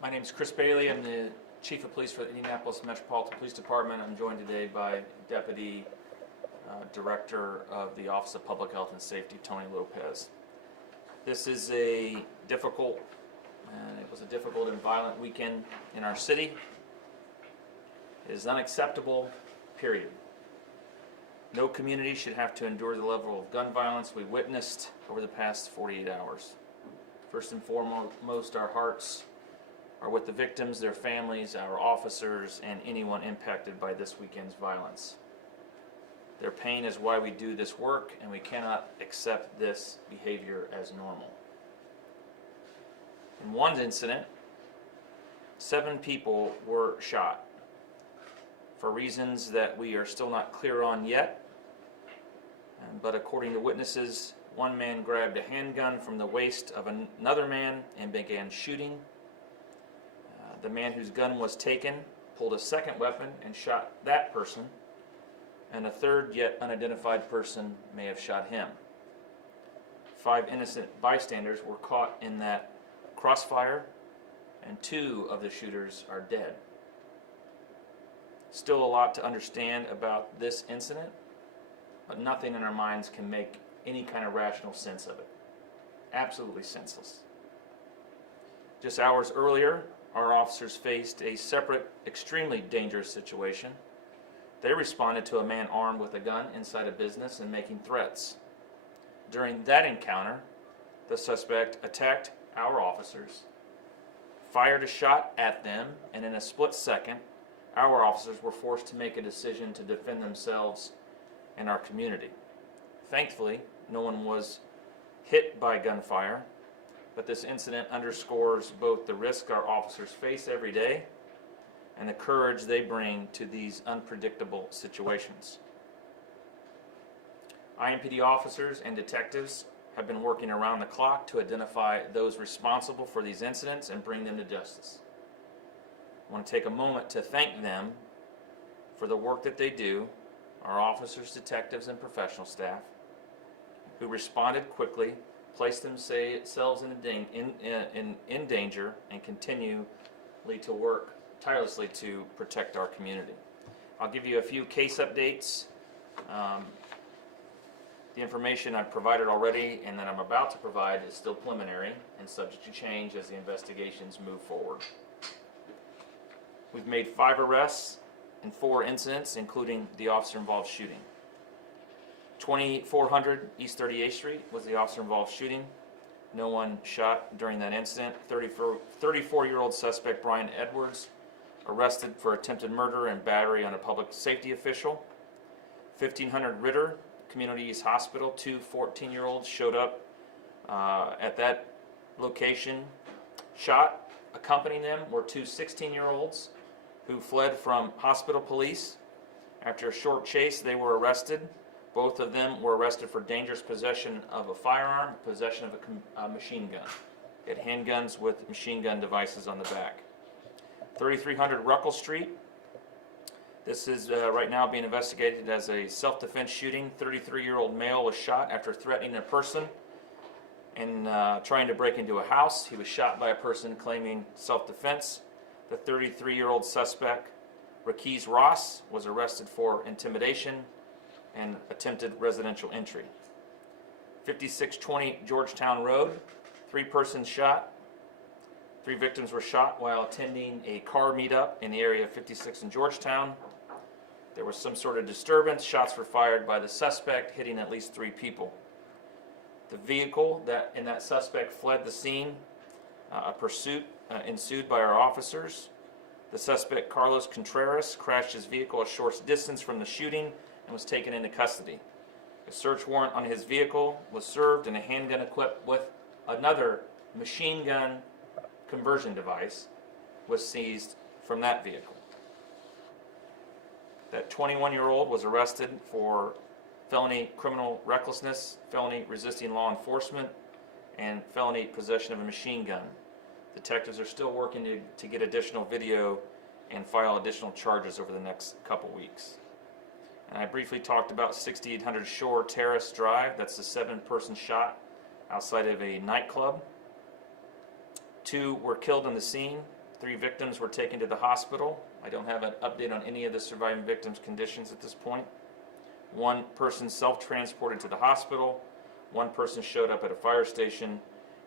My name is Chris Bailey. I'm the Chief of Police for the Indianapolis Metropolitan Police Department. I'm joined today by Deputy Director of the Office of Public Health and Safety, Tony Lopez. This is a difficult, it was a difficult and violent weekend in our city. It is unacceptable, period. No community should have to endure the level of gun violence we witnessed over the past 48 hours. First and foremost, our hearts are with the victims, their families, our officers, and anyone impacted by this weekend's violence. Their pain is why we do this work, and we cannot accept this behavior as normal. In one incident, 7 people were shot for reasons that we are still not clear on yet. But according to witnesses, one man grabbed a handgun from the waist of another man and began shooting. The man whose gun was taken pulled a second weapon and shot that person, and a third yet unidentified person may have shot him. 5 innocent bystanders were caught in that crossfire, and 2 of the shooters are dead. Still a lot to understand about this incident, but nothing in our minds can make any kind of rational sense of it. Absolutely senseless. Just hours earlier, our officers faced a separate, extremely dangerous situation. They responded to a man armed with a gun inside a business and making threats. During that encounter, the suspect attacked our officers, fired a shot at them, and in a split second, our officers were forced to make a decision to defend themselves and our community. Thankfully, no one was hit by gunfire, but this incident underscores both the risk our officers face every day and the courage they bring to these unpredictable situations. IMPD officers and detectives have been working around the clock to identify those responsible for these incidents and bring them to justice. I want to take a moment to thank them for the work that they do, our officers, detectives, and professional staff, who responded quickly, placed themselves in danger, and continually to work tirelessly to protect our community. I'll give you a few case updates. The information I've provided already and that I'm about to provide is still preliminary and subject to change as the investigations move forward. We've made 5 arrests in 4 incidents, including the officer-involved shooting. 2400 East 38th Street was the officer-involved shooting. No one shot during that incident. 34-year-old suspect Brian Edwards arrested for attempted murder and battery on a public safety official. 1500 Ritter, Community East Hospital, 2 14-year-olds showed up at that location, shot. Accompanying them were 2 16-year-olds who fled from hospital police. After a short chase, they were arrested. Both of them were arrested for dangerous possession of a firearm, possession of a machine gun. They had handguns with machine gun devices on the back. 3300 Ruckle Street. This is right now being investigated as a self-defense shooting. 33-year-old male was shot after threatening a person and trying to break into a house. He was shot by a person claiming self-defense. The 33-year-old suspect, Raquez Ross, was arrested for intimidation and attempted residential entry. 5620 Georgetown Road, 3 persons shot. 3 victims were shot while attending a car meetup in the area of 56 in Georgetown. There was some sort of disturbance. Shots were fired by the suspect, hitting at least 3 people. The vehicle in that suspect fled the scene. A pursuit ensued by our officers. The suspect, Carlos Contreras, crashed his vehicle a short distance from the shooting and was taken into custody. A search warrant on his vehicle was served, and a handgun equipped with another machine gun conversion device was seized from that vehicle. That 21-year-old was arrested for felony criminal recklessness, felony resisting law enforcement, and felony possession of a machine gun. Detectives are still working to get additional video and file additional charges over the next couple weeks. And I briefly talked about 6800 Shore Terrace Drive. That's the 7-person shot outside of a nightclub. 2 were killed on the scene. 3 victims were taken to the hospital. I don't have an update on any of the surviving victims' conditions at this point. 1 person self-transported to the hospital. 1 person showed up at a fire station.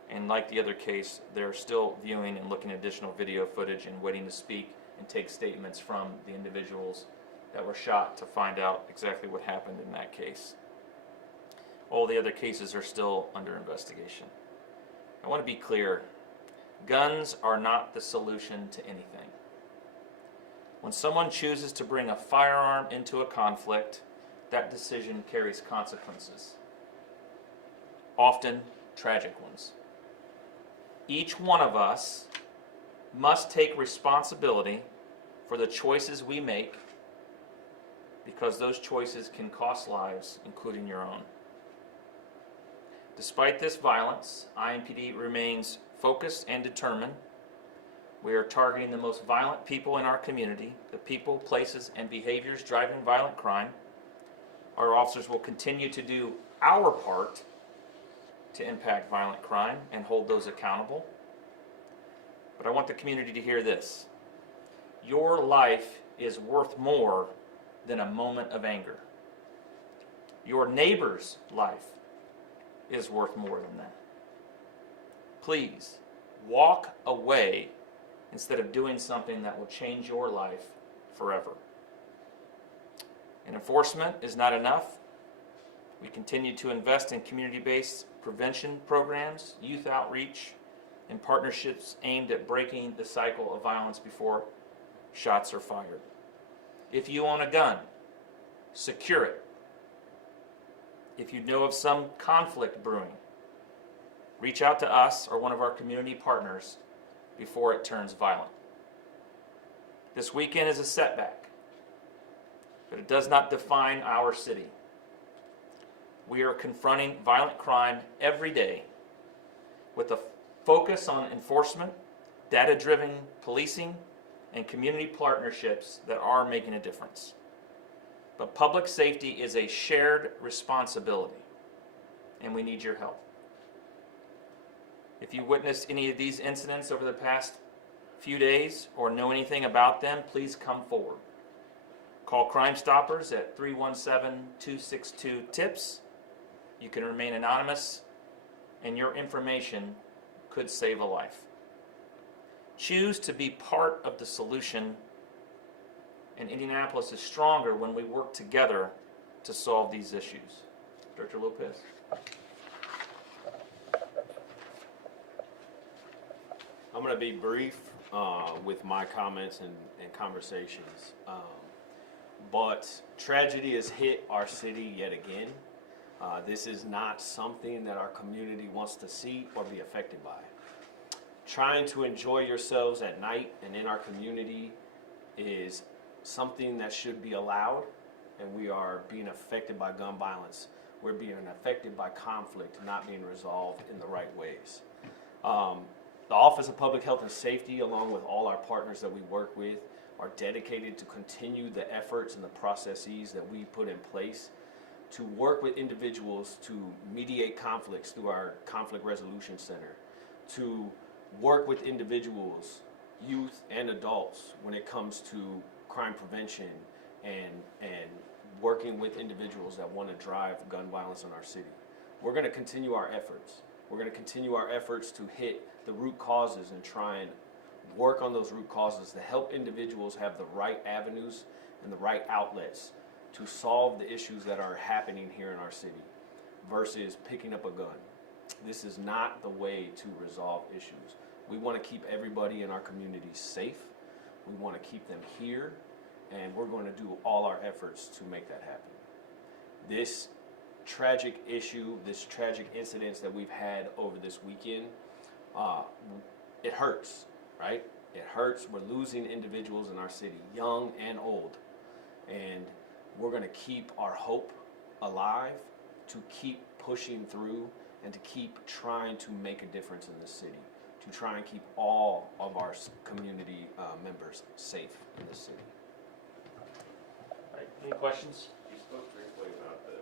And like the other case, they're still viewing and looking at additional video footage and waiting to speak and take statements from the individuals that were shot to find out exactly what happened in that case. All the other cases are still under investigation. I want to be clear. Guns are not the solution to anything. When someone chooses to bring a firearm into a conflict, that decision carries consequences, often tragic ones. Each one of us must take responsibility for the choices we make, because those choices can cost lives, including your own. Despite this violence, IMPD remains focused and determined. We are targeting the most violent people in our community, the people, places, and behaviors driving violent crime. Our officers will continue to do our part to impact violent crime and hold those accountable. But I want the community to hear this. Your life is worth more than a moment of anger. Your neighbor's life is worth more than that. Please, walk away instead of doing something that will change your life forever. And enforcement is not enough. We continue to invest in community-based prevention programs, youth outreach, and partnerships aimed at breaking the cycle of violence before shots are fired. If you own a gun, secure it. If you know of some conflict brewing, reach out to us or one of our community partners before it turns violent. This weekend is a setback, but it does not define our city. We are confronting violent crime every day with a focus on enforcement, data-driven policing, and community partnerships that are making a difference. But public safety is a shared responsibility, and we need your help. If you witnessed any of these incidents over the past few days or know anything about them, please come forward. Call Crime Stoppers at 317-262-TIPS. You can remain anonymous, and your information could save a life. Choose to be part of the solution, and Indianapolis is stronger when we work together to solve these issues. Director Lopez. I'm going to be brief with my comments and conversations, but tragedy has hit our city yet again. This is not something that our community wants to see or be affected by. Trying to enjoy yourselves at night and in our community is something that should be allowed, and we are being affected by gun violence. We're being affected by conflict not being resolved in the right ways. The Office of Public Health and Safety, along with all our partners that we work with, are dedicated to continue the efforts and the processes that we put in place to work with individuals to mediate conflicts through our Conflict Resolution Center, to work with individuals, youth and adults, when it comes to crime prevention and working with individuals that want to drive gun violence in our city. We're going to continue our efforts. We're going to continue our efforts to hit the root causes and try and work on those root causes to help individuals have the right avenues and the right outlets to solve the issues that are happening here in our city versus picking up a gun. This is not the way to resolve issues. We want to keep everybody in our community safe. We want to keep them here, and we're going to do all our efforts to make that happen. This tragic issue, this tragic incidents that we've had over this weekend, it hurts, right? It hurts. We're losing individuals in our city, young and old, and we're going to keep our hope alive, to keep pushing through, and to keep trying to make a difference in this city, to try and keep all of our community members safe in this city. All right, any questions? You spoke briefly about the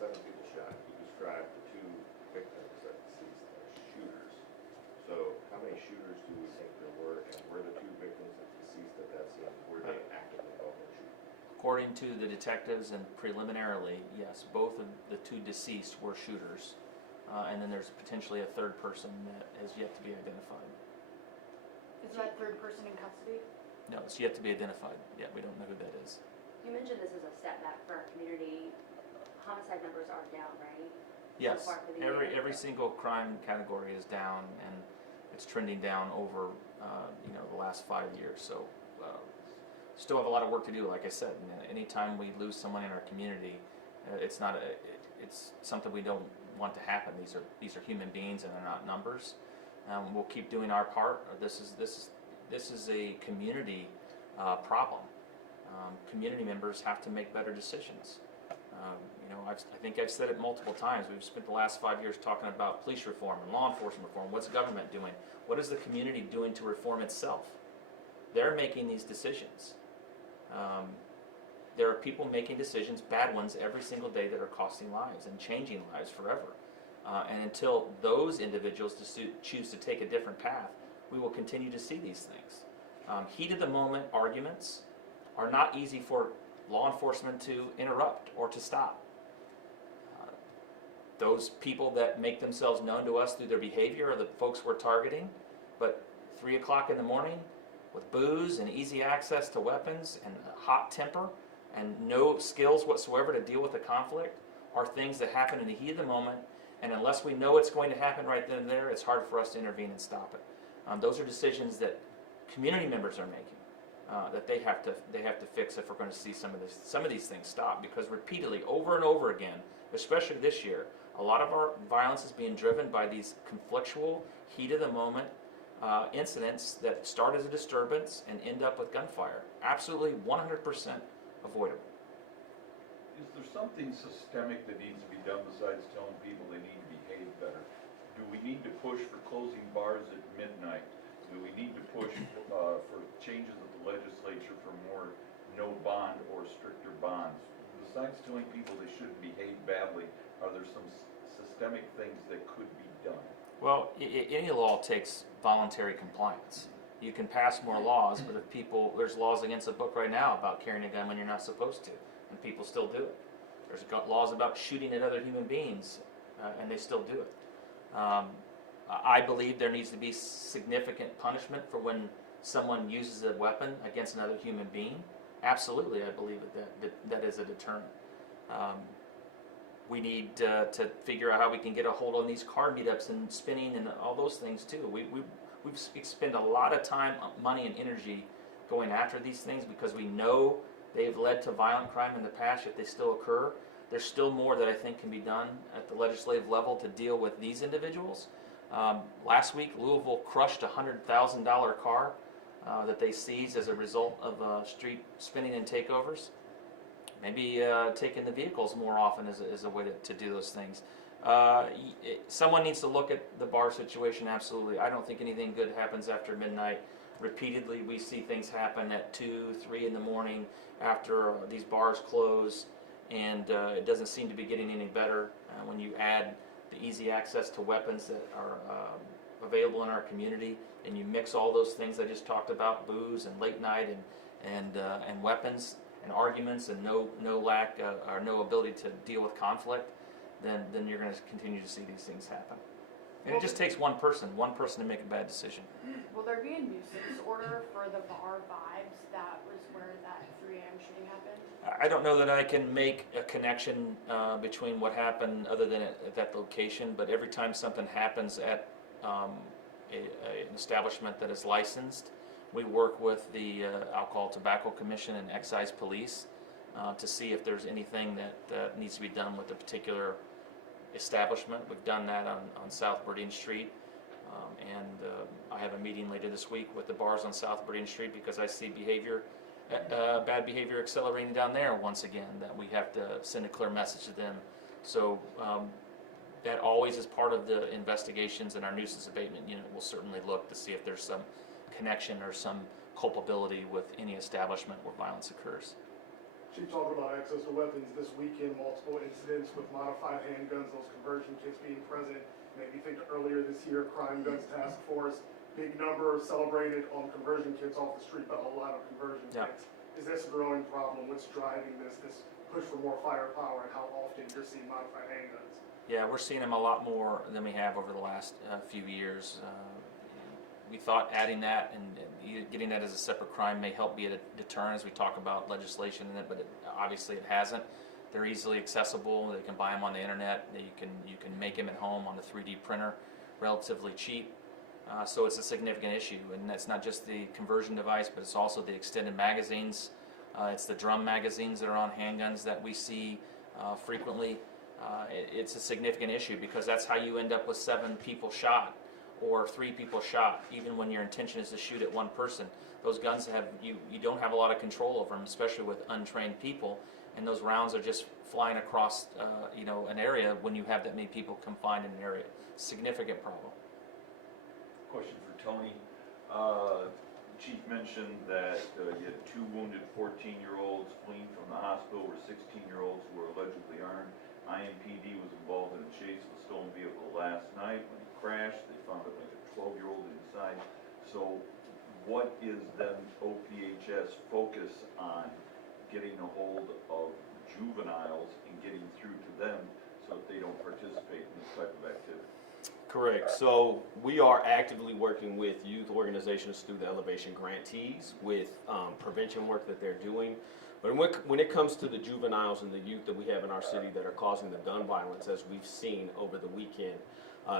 7 people shot. You described the 2 victims that deceased as shooters. So how many According to the detectives and preliminarily, yes, both of the two deceased were shooters. And then there's potentially a third person that has yet to be identified. Is that third person in custody? No, it's yet to be identified. Yeah, we don't know who that is. You mentioned this is a step back for our community. Homicide numbers are down, right? Yes, far for the every year. single crime category is down, and it's trending down over, the last 5 years. So, still have a lot of work to do. Like I said, anytime we lose someone in our community, it's something we don't want to happen. These are human beings, and they're not numbers. We'll keep doing our part. This is a community problem. Community members have to make better decisions. I think I've said it multiple times. We've spent the last 5 years talking about police reform and law enforcement reform. What's government doing? What is the community doing to reform itself? They're making these decisions. There are people making decisions, bad ones, every single day that are costing lives and changing lives forever. And until those individuals choose to take a different path, we will continue to see these things. Heat of the moment arguments are not easy for law enforcement to interrupt or to stop. Those people that make themselves known to us through their behavior are the folks we're targeting, but 3 o'clock in the morning with booze and easy access to weapons and a hot temper and no skills whatsoever to deal with the conflict are things that happen in the heat of the moment, and unless we know it's going to happen right then and there, it's hard for us to intervene and stop it. Those are decisions that community members are making. That they have to fix if we're going to see some of these things stop, because repeatedly, over and over again, especially this year, a lot of our violence is being driven by these conflictual, heat of the moment incidents that start as a disturbance and end up with gunfire. Absolutely 100% avoidable. Is there something systemic that needs to be done besides telling people they need to behave better? Do we need to push for closing bars at midnight? Do we need to push for changes at the legislature for more no bond or stricter bonds? Besides telling people they shouldn't behave badly, are there some systemic things that could be done? Well, any law takes voluntary compliance. You can pass more laws, but there's laws against the book right now about carrying a gun when you're not supposed to, and people still do it. There's laws about shooting at other human beings, and they still do it. I believe there needs to be significant punishment for when someone uses a weapon against another human being. Absolutely, I believe that is a deterrent. We need to figure out how we can get a hold on these car meetups and spinning and all those things too. We spend a lot of time, money, and energy going after these things because we know they've led to violent crime in the past, yet they still occur. There's still more that I think can be done at the legislative level to deal with these individuals. Last week, Louisville crushed a $100,000 car that they seized as a result of street spinning and takeovers. Maybe taking the vehicles more often is a way to do those things. Someone needs to look at the bar situation, absolutely. I don't think anything good happens after midnight. Repeatedly, we see things happen at 2, 3 in the morning after these bars close, and it doesn't seem to be getting any better when you add the easy access to weapons that are available in our community, and you mix all those things I just talked about, booze and late night and weapons and arguments and no lack or no ability to deal with conflict, then you're going to continue to see these things happen. And it just takes one person to make a bad decision. Will there be a nuisance order for the bar vibes? That was where that 3 a.m. shooting happened? I don't know that I can make a connection between what happened other than at that location, but every time something happens at an establishment that is licensed, we work with the Alcohol Tobacco Commission and Excise Police to see if there's anything that needs to be done with a particular establishment. We've done that on South Burdine Street, and I have a meeting later this week with the bars on South Burdine Street because I see bad behavior accelerating down there once again, that we have to send a clear message to them. So that always is part of the investigations, and our nuisance abatement unit will certainly look to see if there's some connection or some culpability with any establishment where violence occurs. Chief, talking about access to weapons this weekend, multiple incidents with modified handguns, those conversion kits being present. Maybe think earlier this year, Crime Guns Task Force, big number celebrated on conversion kits off the street, but a lot of conversion kits. is this a growing problem? What's driving this push for more firepower, and how often you're seeing modified handguns? Yeah, we're seeing them a lot more than we have over the last few years. We thought adding that and getting that as a separate crime may help be a deterrent as we talk about legislation in it, but obviously it hasn't. They're easily accessible. They can buy them on the internet. You can make them at home on the 3D printer, relatively cheap. So it's a significant issue, and that's not just the conversion device, but it's also the extended magazines. It's the drum magazines that are on handguns that we see frequently. It's a significant issue because that's how you end up with 7 people shot or 3 people shot, even when your intention is to shoot at one person. Those guns you don't have a lot of control over them, especially with untrained people, and those rounds are just flying across an area when you have that many people confined in an area. Significant problem. Question for Tony. Chief mentioned that you had 2 wounded 14-year-olds fleeing from the hospital, were 16-year-olds who were allegedly armed. IMPD was involved in a chase of a stolen vehicle last night. When it crashed, they found like a 12-year-old inside. So what is then OPHS focus on getting a hold of juveniles and getting through to them so that they don't participate in this type of activity? Correct. So we are actively working with youth organizations through the Elevation grantees with prevention work that they're doing. But when it comes to the juveniles and the youth that we have in our city that are causing the gun violence, as we've seen over the weekend,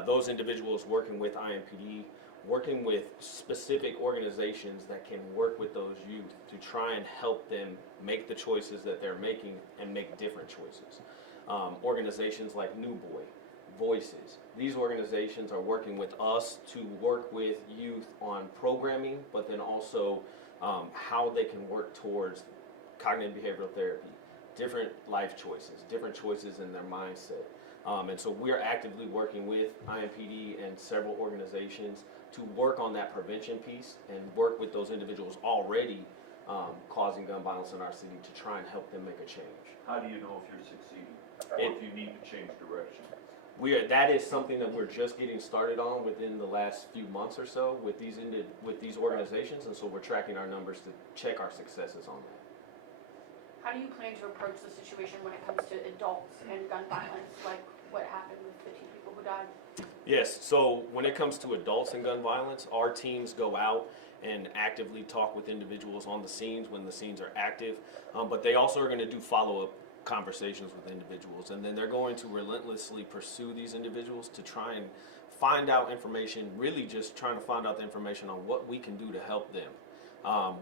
those individuals working with IMPD, working with specific organizations that can work with those youth to try and help them make the choices that they're making and make different choices. Organizations like New Boy, Voices. These organizations are working with us to work with youth on programming, but then also how they can work towards cognitive behavioral therapy, different life choices, different choices in their mindset. And so we're actively working with IMPD and several organizations to work on that prevention piece and work with those individuals already causing gun violence in our city to try and help them make a change. How do you know if you're succeeding, or if you need to change direction? That is something that we're just getting started on within the last few months or so with these organizations, and so we're tracking our numbers to check our successes on that. How do you plan to approach the situation when it comes to adults and gun violence, like what happened with the 2 people who died? Yes, so when it comes to adults and gun violence, our teams go out and actively talk with individuals on the scenes when the scenes are active, but they also are going to do follow-up conversations with individuals, and then they're going to relentlessly pursue these individuals to try and find out information, really just trying to find out the information on what we can do to help them.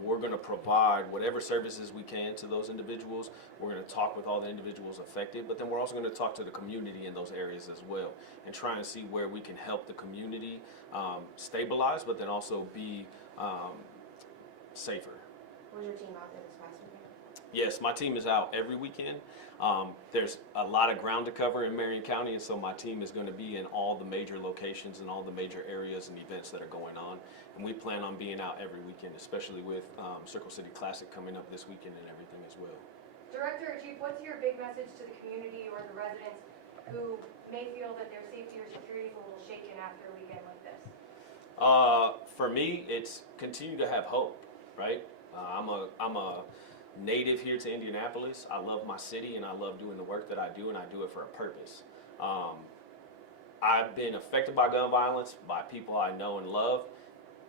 We're going to provide whatever services we can to those individuals. We're going to talk with all the individuals affected, but then we're also going to talk to the community in those areas as well and try and see where we can help the community stabilize, but then also be safer. Was your team out there this past weekend? Yes, my team is out every weekend. There's a lot of ground to cover in Marion County, and so my team is going to be in all the major locations and all the major areas and events that are going on. And we plan on being out every weekend, especially with Circle City Classic coming up this weekend and everything as well. Director or Chief, what's your big message to the community or the residents who may feel that their safety or security is a little shaken after a weekend like this? For me, it's continue to have hope, right? I'm a native here to Indianapolis. I love my city and I love doing the work that I do, and I do it for a purpose. I've been affected by gun violence by people I know and love,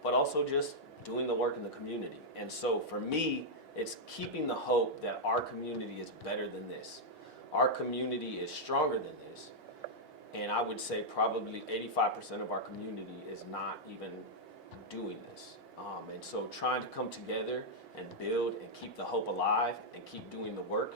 but also just doing the work in the community. And so for me, it's keeping the hope that our community is better than this. Our community is stronger than this. And I would say probably 85% of our community is not even doing this. And so trying to come together and build and keep the hope alive and keep doing the work,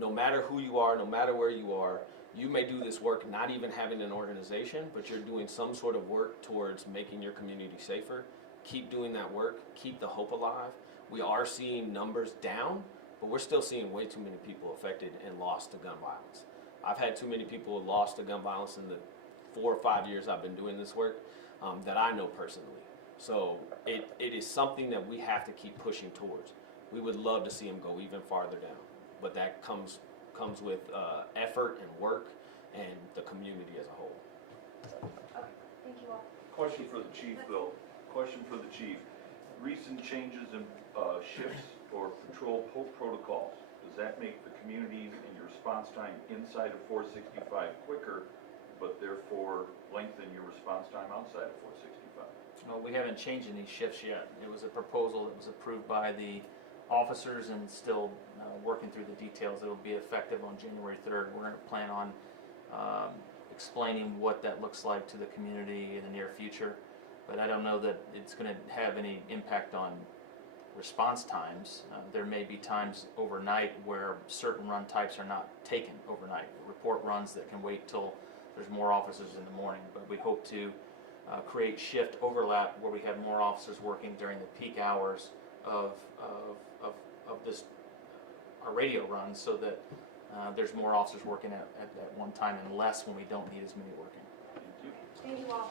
no matter who you are, no matter where you are, you may do this work not even having an organization, but you're doing some sort of work towards making your community safer. Keep doing that work, keep the hope alive. We are seeing numbers down, but we're still seeing way too many people affected and lost to gun violence. I've had too many people lost to gun violence in the 4 or 5 years I've been doing this work that I know personally. So it is something that we have to keep pushing towards. We would love to see them go even farther down, but that comes with effort and work and the community as a whole. Okay, thank you all. Question for the chief, though. Question for the chief. recent changes in shifts or patrol protocols, does that make the communities and your response time inside of 465 quicker, but therefore lengthen your response time outside of 465? No, we haven't changed any shifts yet. It was a proposal that was approved by the officers and still working through the details. It'll be effective on January 3rd. We're going to plan on explaining what that looks like to the community in the near future. But I don't know that it's going to have any impact on response times. There may be times overnight where certain run types are not taken overnight. Report runs that can wait till there's more officers in the morning. But we hope to create shift overlap where we have more officers working during the peak hours of this our radio runs, so that there's more officers working at one time and less when we don't need as many working. Thank you. Thank you all.